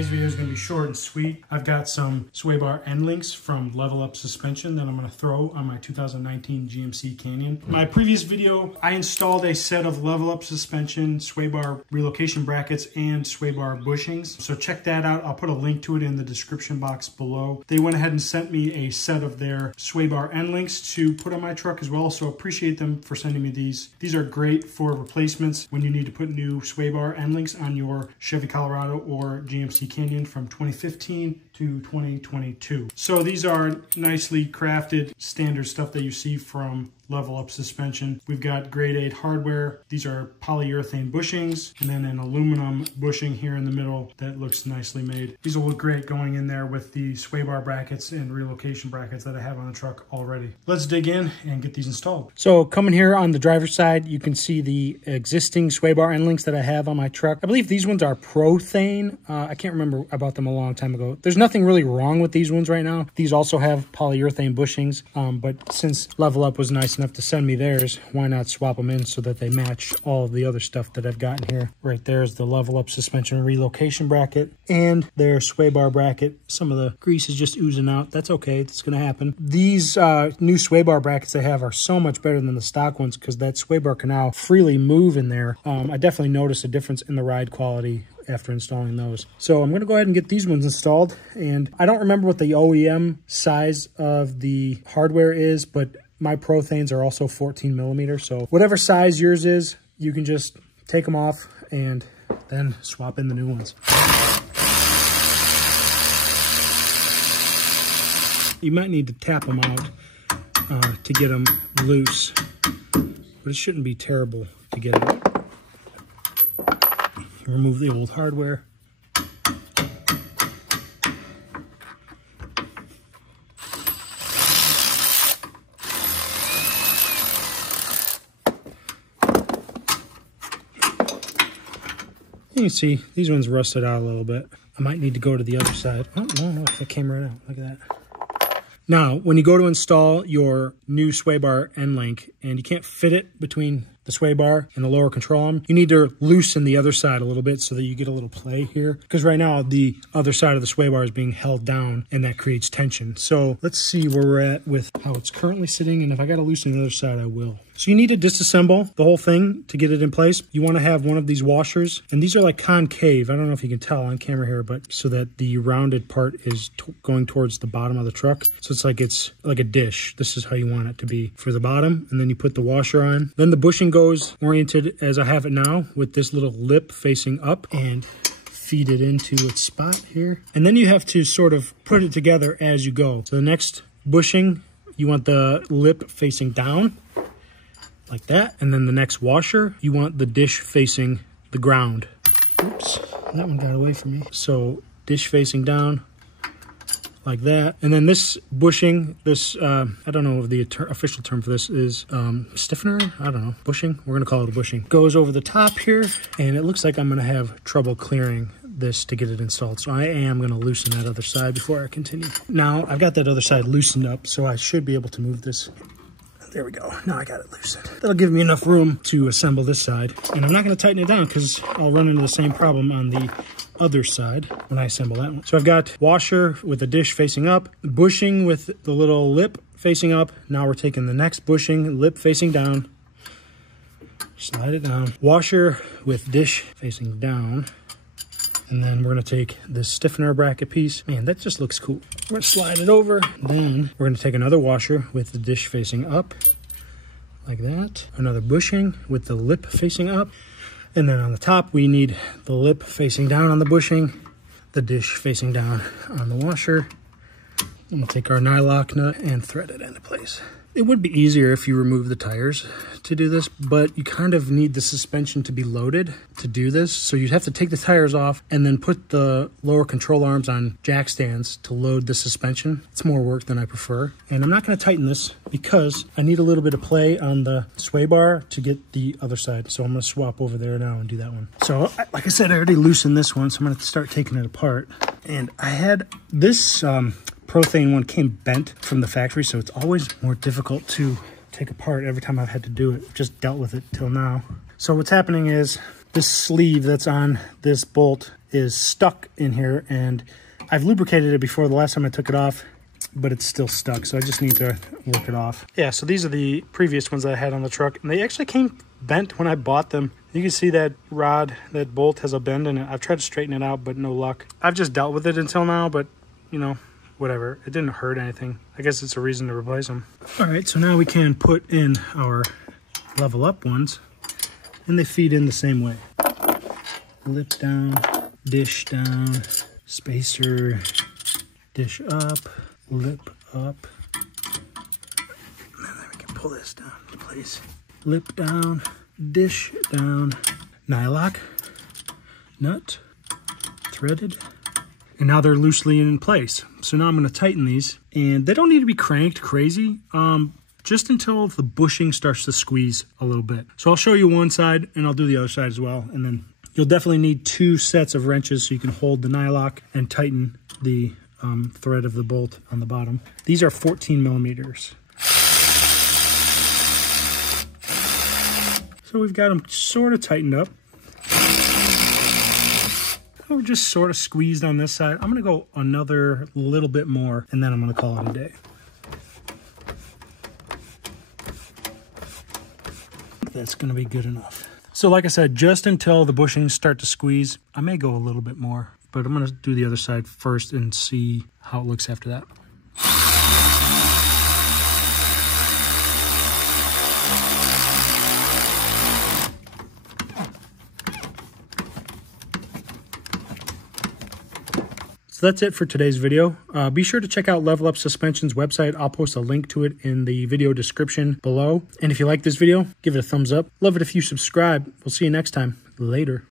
Today's video is going to be short and sweet. I've got some sway bar end links from Level Up Suspension that I'm going to throw on my 2019 GMC Canyon. My previous video, I installed a set of Level Up Suspension sway bar relocation brackets and sway bar bushings. So check that out. I'll put a link to it in the description box below. They went ahead and sent me a set of their sway bar end links to put on my truck as well. So appreciate them for sending me these. These are great for replacements when you need to put new sway bar end links on your Chevy Colorado or GMC Canyon from 2015 to 2022. So these are nicely crafted standard stuff that you see from Level Up Suspension. We've got grade 8 hardware. These are polyurethane bushings and then an aluminum bushing here in the middle that looks nicely made. These will look great going in there with the sway bar brackets and relocation brackets that I have on the truck already. Let's dig in and get these installed. So coming here on the driver's side, you can see the existing sway bar end links that I have on my truck. I believe these ones are Prothane. I can't remember about them a long time ago. There's nothing really wrong with these ones right now. These also have polyurethane bushings, but since Level Up was nice enough to send me theirs, why not swap them in so that they match all of the other stuff that I've gotten here. Right there is the Level Up Suspension relocation bracket and their sway bar bracket. Some of the grease is just oozing out. That's okay. It's going to happen. These new sway bar brackets they have are so much better than the stock ones because that sway bar can now freely move in there. I definitely noticed a difference in the ride quality after installing those. So I'm going to go ahead and get these ones installed. And I don't remember what the OEM size of the hardware is, but my Prothanes are also 14 millimeters. So whatever size yours is, you can just take them off and then swap in the new ones. You might need to tap them out to get them loose, but it shouldn't be terrible to get out. Remove the old hardware. You can see these ones rusted out a little bit. I might need to go to the other side. Oh, no, that came right out. Look at that. Now, when you go to install your new sway bar end link and you can't fit it between the sway bar and the lower control arm, you need to loosen the other side a little bit so that you get a little play here. Because right now, the other side of the sway bar is being held down and that creates tension. So let's see where we're at with how it's currently sitting. And if I got to loosen the other side, I will. So you need to disassemble the whole thing to get it in place. You want to have one of these washers, and these are like concave. I don't know if you can tell on camera here, but so that the rounded part is going towards the bottom of the truck. So it's like a dish. This is how you want it to be for the bottom, and then you put the washer on. Then the bushing goes oriented as I have it now with this little lip facing up and feed it into its spot here. And then you have to sort of put it together as you go. So the next bushing, you want the lip facing down, like that. And then the next washer, you want the dish facing the ground. Oops, that one got away from me. So dish facing down, like that. And then this bushing, this, I don't know if the official term for this is stiffener. I don't know, bushing. We're gonna call it a bushing. Goes over the top here, and it looks like I'm gonna have trouble clearing this to get it installed. So I am gonna loosen that other side before I continue. Now, I've got that other side loosened up, so I should be able to move this. There we go. Now I got it loosened. That'll give me enough room to assemble this side. And I'm not going to tighten it down because I'll run into the same problem on the other side when I assemble that one. So I've got washer with the dish facing up, bushing with the little lip facing up. Now we're taking the next bushing, lip facing down, slide it down, washer with dish facing down. And then we're going to take this stiffener bracket piece. Man, that just looks cool. We're going to slide it over. Then we're going to take another washer with the dish facing up, like that. Another bushing with the lip facing up. And then on the top, we need the lip facing down on the bushing, the dish facing down on the washer. I'm going to take our nylock nut and thread it into place. It would be easier if you remove the tires to do this, but you kind of need the suspension to be loaded to do this. So you'd have to take the tires off and then put the lower control arms on jack stands to load the suspension. It's more work than I prefer. And I'm not going to tighten this because I need a little bit of play on the sway bar to get the other side. So I'm going to swap over there now and do that one. So like I said, I already loosened this one, so I'm going to start taking it apart. And I had this Prothane one came bent from the factory, so it's always more difficult to take apart every time I've had to do it. Just dealt with it till now. So what's happening is this sleeve that's on this bolt is stuck in here, and I've lubricated it before the last time I took it off, but it's still stuck, so I just need to work it off. Yeah, so these are the previous ones that I had on the truck, and they actually came bent when I bought them. You can see that rod, that bolt has a bend in it. I've tried to straighten it out, but no luck. I've just dealt with it until now, but, you know, whatever. It didn't hurt anything. I guess it's a reason to replace them. All right, so now we can put in our level up ones, and they feed in the same way. Lip down, dish down, spacer, dish up, lip up. And then we can pull this down in place. Lip down, dish down, nylock, nut, threaded. And now they're loosely in place. So now I'm going to tighten these, and they don't need to be cranked crazy, just until the bushing starts to squeeze a little bit. So I'll show you one side, and I'll do the other side as well. And then you'll definitely need 2 sets of wrenches so you can hold the nylock and tighten the thread of the bolt on the bottom. These are 14 millimeters. So we've got them sort of tightened up. We're just sort of squeezed on this side. I'm gonna go another little bit more, and then I'm gonna call it a day. That's gonna be good enough. So like I said, just until the bushings start to squeeze, I may go a little bit more, but I'm gonna do the other side first and see how it looks after that. So that's it for today's video. Be sure to check out Level Up Suspension's website. I'll post a link to it in the video description below. And if you like this video, give it a thumbs up. Love it if you subscribe. We'll see you next time. Later.